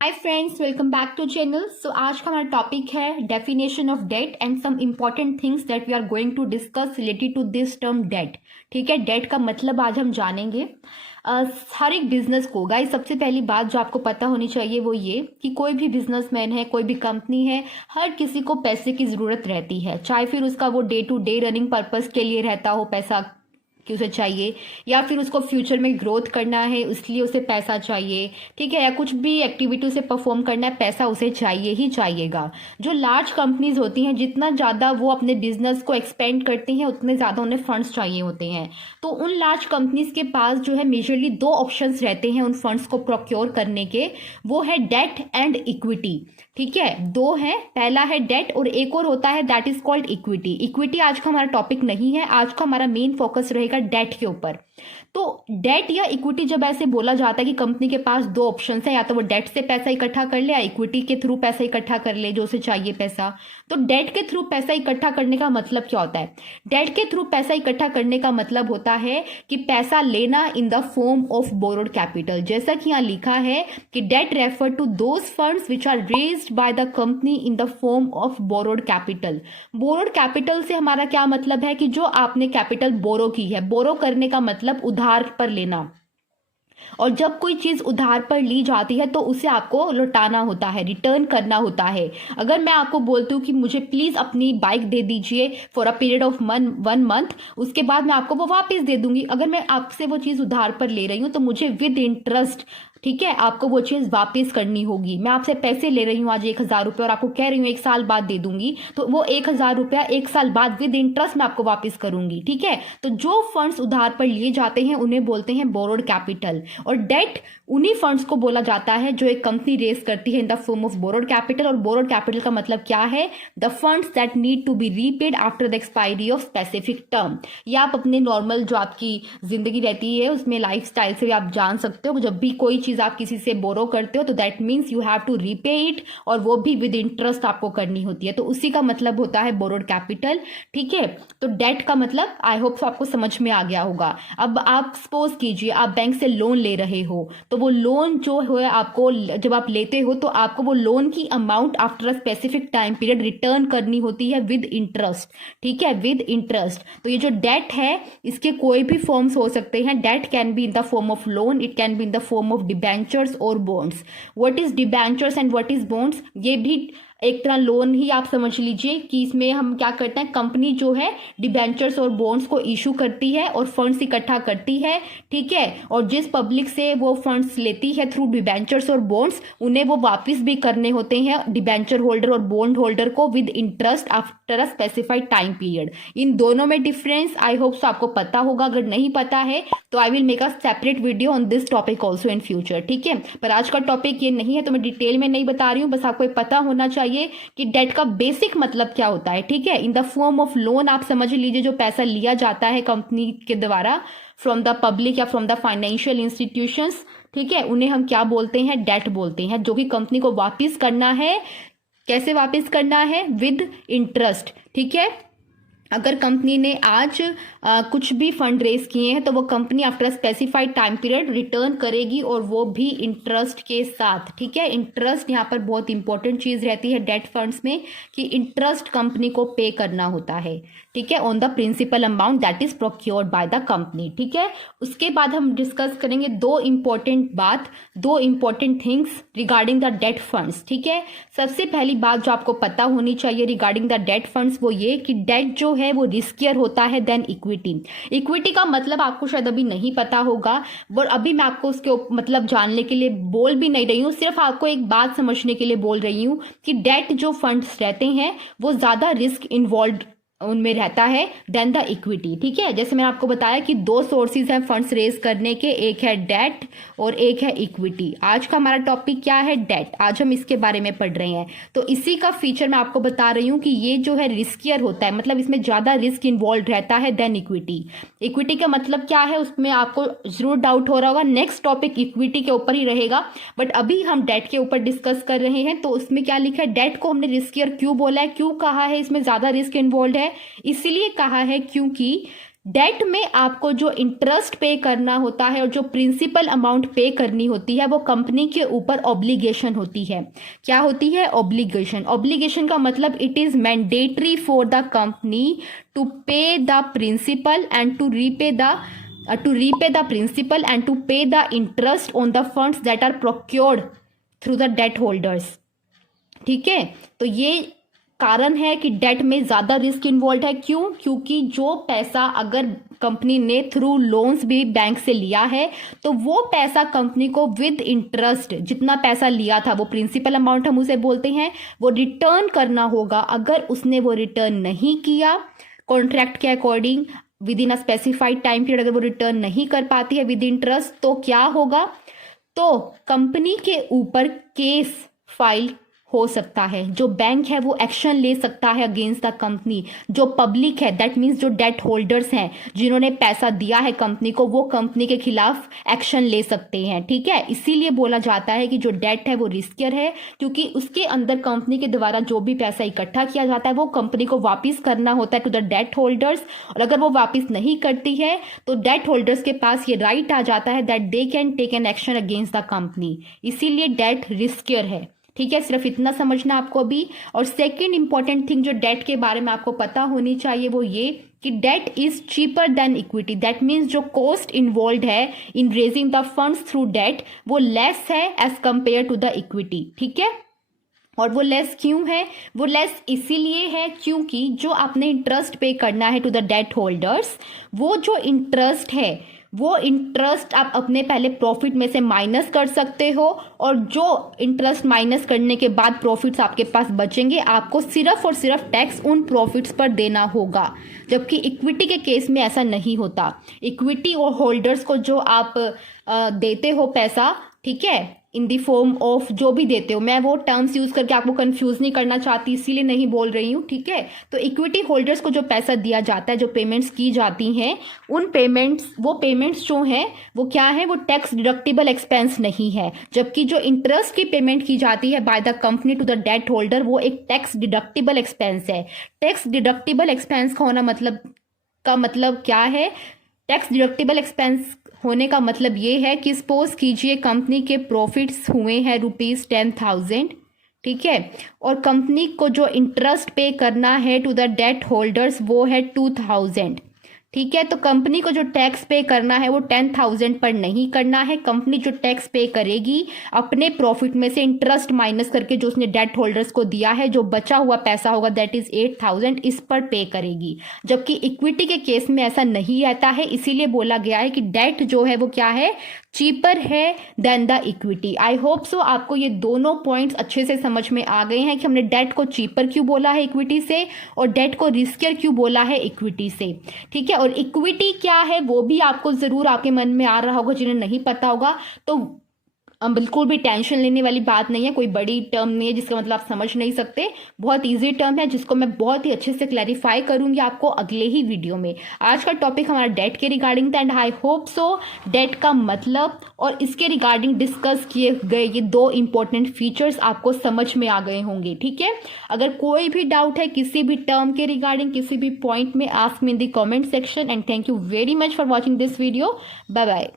Hi friends, welcome back to channel. So आज का हमारा टॉपिक है definition of debt and some important things that we are going to discuss related to this term debt. ठीक है, date का मतलब आज हम जानेंगे। हर एक बिजनेस को गाइस, सबसे पहली बात जो आपको पता होनी चाहिए वो ये कि कोई भी बिजनेसमैन है, कोई भी कंपनी है, हर किसी को पैसे की ज़रूरत रहती है। चाहे फिर उसका वो day to day running purpose के लिए रहता हो पैसा कि उसे चाहिए, या फिर उसको फ्यूचर में ग्रोथ करना है इसलिए उसे पैसा चाहिए। ठीक है, या कुछ भी एक्टिविटी उसे परफॉर्म करना है, पैसा उसे चाहिए ही चाहिएगा। जो लार्ज कंपनीज होती हैं, जितना ज़्यादा वो अपने बिजनेस को एक्सपेंड करती हैं उतने ज़्यादा उन्हें फंड्स चाहिए होते हैं। तो उन लार्ज कंपनीज के पास जो है मेजरली दो ऑप्शंस रहते हैं उन फंड्स को प्रोक्योर करने के। वो है डेट एंड इक्विटी। ठीक है, दो है, पहला है डेट और एक और होता है that is called equity. Equity आज का हमारा टॉपिक नहीं है, आज का हमारा मेन फोकस रहेगा डेट के ऊपर। तो डेट या इक्विटी जब ऐसे बोला जाता है कि कंपनी के पास दो ऑप्शंस है, या तो वो डेट से पैसा इकट्ठा कर ले या इक्विटी के थ्रू पैसा इकट्ठा कर ले जो उसे चाहिए पैसा। तो डेट के थ्रू पैसा इकट्ठा करने का मतलब क्या होता है? डेट के थ्रू पैसा इकट्ठा करने का मतलब होता है कि पैसा लेना in the form of borrowed capital. जैसा कि यहाँ लिखा है कि debt refer to those funds which are raised by the company in the form of borrowed capital. Borrowed capital से हमारा क्या मतलब है कि जो आपने कैपिटल बोरो की है। बोरो करने का मतलब उधार पर लेना, और जब कोई चीज उधार पर ली जाती है तो उसे आपको लौटाना होता है, रिटर्न करना होता है। अगर मैं आपको बोलती हूँ कि मुझे प्लीज अपनी बाइक दे दीजिए for a period of 1 month, उसके बाद मैं आपको वो वापस दे दूंगी। अगर मैं आपसे वो चीज उधार पर ले रही हूँ तो मुझे विद इंटरेस्ट, ठीक है, आपको वो चीज वापस करनी होगी। मैं आपसे पैसे ले रही हूँ आज 1,000 रुपये और आपको कह रही हूँ 1 साल बाद दे दूंगी, तो वो 1,000 रुपया 1 साल बाद विद इंटरेस्ट मैं आपको वापस करूंगी। ठीक है, तो जो फंड्स उधार पर लिए जाते हैं उन्हें बोलते हैं बोरोड कैपिटल। और डेट उन्हीं फंड्स को बोला जाता है जो एक कंपनी रेज करती है in the form of borrowed capital. और बोरोड कैपिटल का मतलब क्या है? The funds that need to be repaid after the expiry of specific term. या आप अपने नॉर्मल जो आपकी जिंदगी रहती है उसमें लाइफ स्टाइल से भी आप जान सकते हो, जब भी कोई चीज आप किसी से बोरो करते हो तो that means you have to repay it, और वो भी विद इंटरेस्ट आपको करनी होती है। तो उसी का मतलब होता है बोरोड कैपिटल। ठीक है, तो डेट का मतलब आई होप आपको समझ में आ गया होगा। अब आप सपोज कीजिए आप बैंक से लोन ले रहे हो, तो वो लोन जो है आपको जब आप लेते हो तो आपको वो लोन की amount after a specific time period return करनी होती है विद इंटरेस्ट। ठीक है, विद इंटरेस्ट। तो ये जो डेट है इसके कोई भी फॉर्म्स हो सकते हैं। Debt can be in the form of loan, it can be in the form of debentures और bonds. What is debentures and what is bonds? ये भी एक तरह लोन ही आप समझ लीजिए कि इसमें हम क्या करते हैं, कंपनी जो है डिबेंचर्स और बॉन्ड्स को इशू करती है और फंड्स इकट्ठा करती है। ठीक है, और जिस पब्लिक से वो फंड्स लेती है थ्रू डिबेंचर्स और बॉन्ड्स, उन्हें वो वापस भी करने होते हैं डिबेंचर होल्डर और बॉन्ड होल्डर को with interest after a specified time period. इन दोनों में डिफरेंस आई होप सो आपको पता होगा। अगर नहीं पता है तो I will make a separate video on this topic also in future. ठीक है, पर आज का टॉपिक ये नहीं है तो मैं डिटेल में नहीं बता रही हूँ, बस आपको पता होना चाहिए कि डेट का बेसिक मतलब क्या होता है। ठीक है, in the form of loan आप समझ लीजिए जो पैसा लिया जाता है कंपनी के द्वारा फ्रॉम द पब्लिक या फ्रॉम द फाइनेंशियल इंस्टीट्यूशंस। ठीक है, उन्हें हम क्या बोलते हैं? डेट बोलते हैं, जो कि कंपनी को वापस करना है। कैसे वापस करना है? With interest. ठीक है, अगर कंपनी ने आज कुछ भी फंड रेज किए हैं तो वो company after specified time period return करेगी, और वो भी इंटरेस्ट के साथ। ठीक है, इंटरेस्ट यहाँ पर बहुत इंपॉर्टेंट चीज रहती है डेट फंड्स में, कि इंटरेस्ट कंपनी को पे करना होता है। ठीक है, on the principal amount that is procured by the company. ठीक है, उसके बाद हम डिस्कस करेंगे दो important things regarding the debt funds. ठीक है, सबसे पहली बात जो आपको पता होनी चाहिए रिगार्डिंग द डेट फंड्स वो ये कि डेट जो है वो रिस्कियर होता है देन इक्विटी। इक्विटी का मतलब आपको शायद अभी नहीं पता होगा, और अभी मैं आपको उसके मतलब जानने के लिए बोल भी नहीं रही हूँ, सिर्फ आपको एक बात समझने के लिए बोल रही हूँ कि डेट जो फंड्स रहते हैं वो ज्यादा रिस्क इन्वॉल्व उनमें रहता है देन द इक्विटी। ठीक है, जैसे मैंने आपको बताया कि दो सोर्सेज हैं फंड्स रेज करने के, एक है डेट और एक है इक्विटी। आज का हमारा टॉपिक क्या है? डेट। आज हम इसके बारे में पढ़ रहे हैं। तो इसी का फीचर मैं आपको बता रही हूँ कि ये जो है रिस्कियर होता है, मतलब इसमें ज्यादा रिस्क इन्वॉल्व रहता है देन इक्विटी। इक्विटी का मतलब क्या है उसमें आपको जरूर डाउट हो रहा होगा। नेक्स्ट टॉपिक इक्विटी के ऊपर ही रहेगा, बट अभी हम डेट के ऊपर डिस्कस कर रहे हैं। तो उसमें क्या लिखा है? डेट को हमने रिस्कियर क्यों बोला है, क्यों कहा है इसमें ज्यादा रिस्क इन्वॉल्व है? इसलिए कहा है क्योंकि डेट में आपको जो इंटरेस्ट पे करना होता है और जो प्रिंसिपल अमाउंट पे करनी होती है वो कंपनी के ऊपर ऑब्लिगेशन होती है। क्या होती है? ऑब्लिगेशन। ऑब्लिगेशन का मतलब it is mandatory for the company to pay the principal and to repay the principal and to pay the interest on the funds that are procured through the debt holders. ठीक है, तो ये कारण है कि date में ज़्यादा risk involve है। क्यों? क्योंकि जो पैसा अगर कंपनी ने थ्रू लोन्स भी बैंक से लिया है तो वो पैसा कंपनी को विद इंटरेस्ट, जितना पैसा लिया था वो प्रिंसिपल अमाउंट हम उसे बोलते हैं, वो रिटर्न करना होगा। अगर उसने वो रिटर्न नहीं किया कॉन्ट्रैक्ट के according with in a specified time period, अगर वो रिटर्न नहीं कर पाती है विद इंटरेस्ट, तो क्या होगा? तो कंपनी के ऊपर केस फाइल हो सकता है। जो बैंक है वो एक्शन ले सकता है अगेंस्ट द कंपनी। जो पब्लिक है, दैट मीन्स जो डेट होल्डर्स हैं जिन्होंने पैसा दिया है कंपनी को, वो कंपनी के खिलाफ एक्शन ले सकते हैं। ठीक है, इसीलिए बोला जाता है कि जो डेट है वो रिस्कियर है, क्योंकि उसके अंदर कंपनी के द्वारा जो भी पैसा इकट्ठा किया जाता है वो कंपनी को वापिस करना होता है टू द डेट होल्डर्स। और अगर वो वापिस नहीं करती है तो डेट होल्डर्स के पास ये राइट आ जाता है that they can take an action against the company. इसीलिए डेट रिस्कियर है। ठीक है, सिर्फ इतना समझना आपको अभी। और सेकंड इंपॉर्टेंट थिंग जो डेट के बारे में आपको पता होनी चाहिए वो ये कि debt is cheaper than equity. That means जो कॉस्ट इन्वॉल्व है in raising the funds through debt वो लेस है as compare to the equity. ठीक है, और वो लेस क्यों है? वो लेस इसीलिए है क्योंकि जो आपने इंटरेस्ट पे करना है टू द डेट होल्डर्स, वो जो इंटरेस्ट है वो इंटरेस्ट आप अपने पहले प्रॉफिट में से माइनस कर सकते हो, और जो इंटरेस्ट माइनस करने के बाद प्रॉफिट्स आपके पास बचेंगे आपको सिर्फ और सिर्फ टैक्स उन प्रॉफिट्स पर देना होगा। जबकि इक्विटी के केस में ऐसा नहीं होता। इक्विटी और होल्डर्स को जो आप देते हो पैसा, ठीक है, इन दी फॉर्म ऑफ जो भी देते हो, मैं वो टर्म्स यूज करके आपको कंफ्यूज नहीं करना चाहती इसीलिए नहीं बोल रही हूँ। ठीक है, तो इक्विटी होल्डर्स को जो पैसा दिया जाता है, जो पेमेंट्स की जाती हैं, उन पेमेंट्स जो हैं वो क्या है? वो टैक्स डिडक्टिबल एक्सपेंस नहीं है। जबकि जो इंटरेस्ट की पेमेंट की जाती है by the company to the debt holder वो एक टैक्स डिडक्टिबल एक्सपेंस है। टैक्स डिडक्टिबल एक्सपेंस का होना मतलब क्या है? टैक्स डिडक्टिबल एक्सपेंस होने का मतलब ये है कि सपोज कीजिए कंपनी के प्रॉफिट्स हुए हैं ₹10,000, ठीक है, और कंपनी को जो इंटरेस्ट पे करना है टू द डेट होल्डर्स वो है 2,000। ठीक है, तो कंपनी को जो टैक्स पे करना है वो 10,000 पर नहीं करना है। कंपनी जो टैक्स पे करेगी अपने प्रॉफिट में से इंटरेस्ट माइनस करके जो उसने डेट होल्डर्स को दिया है, जो बचा हुआ पैसा होगा दैट इज 8,000, इस पर पे करेगी। जबकि इक्विटी के केस में ऐसा नहीं रहता है। इसीलिए बोला गया है कि डेट जो है वो क्या है? चीपर है than the equity. I hope so आपको ये दोनों पॉइंट्स अच्छे से समझ में आ गए हैं कि हमने डेट को चीपर क्यों बोला है इक्विटी से, और डेट को रिस्कियर क्यों बोला है इक्विटी से। ठीक है, और इक्विटी क्या है वो भी आपको जरूर आपके मन में आ रहा होगा। जिन्हें नहीं पता होगा तो बिल्कुल भी टेंशन लेने वाली बात नहीं है। कोई बड़ी टर्म नहीं है जिसका मतलब आप समझ नहीं सकते। बहुत इजी टर्म है जिसको मैं बहुत ही अच्छे से क्लैरिफाई करूंगी आपको अगले ही वीडियो में। आज का टॉपिक हमारा डेट के रिगार्डिंग था and I hope so debt का मतलब और इसके रिगार्डिंग डिस्कस किए गए ये दो इंपॉर्टेंट फीचर्स आपको समझ में आ गए होंगे। ठीक है, अगर कोई भी डाउट है किसी भी टर्म के रिगार्डिंग, किसी भी पॉइंट में, ask me in the comment section and thank you very much for watching this video. Bye bye.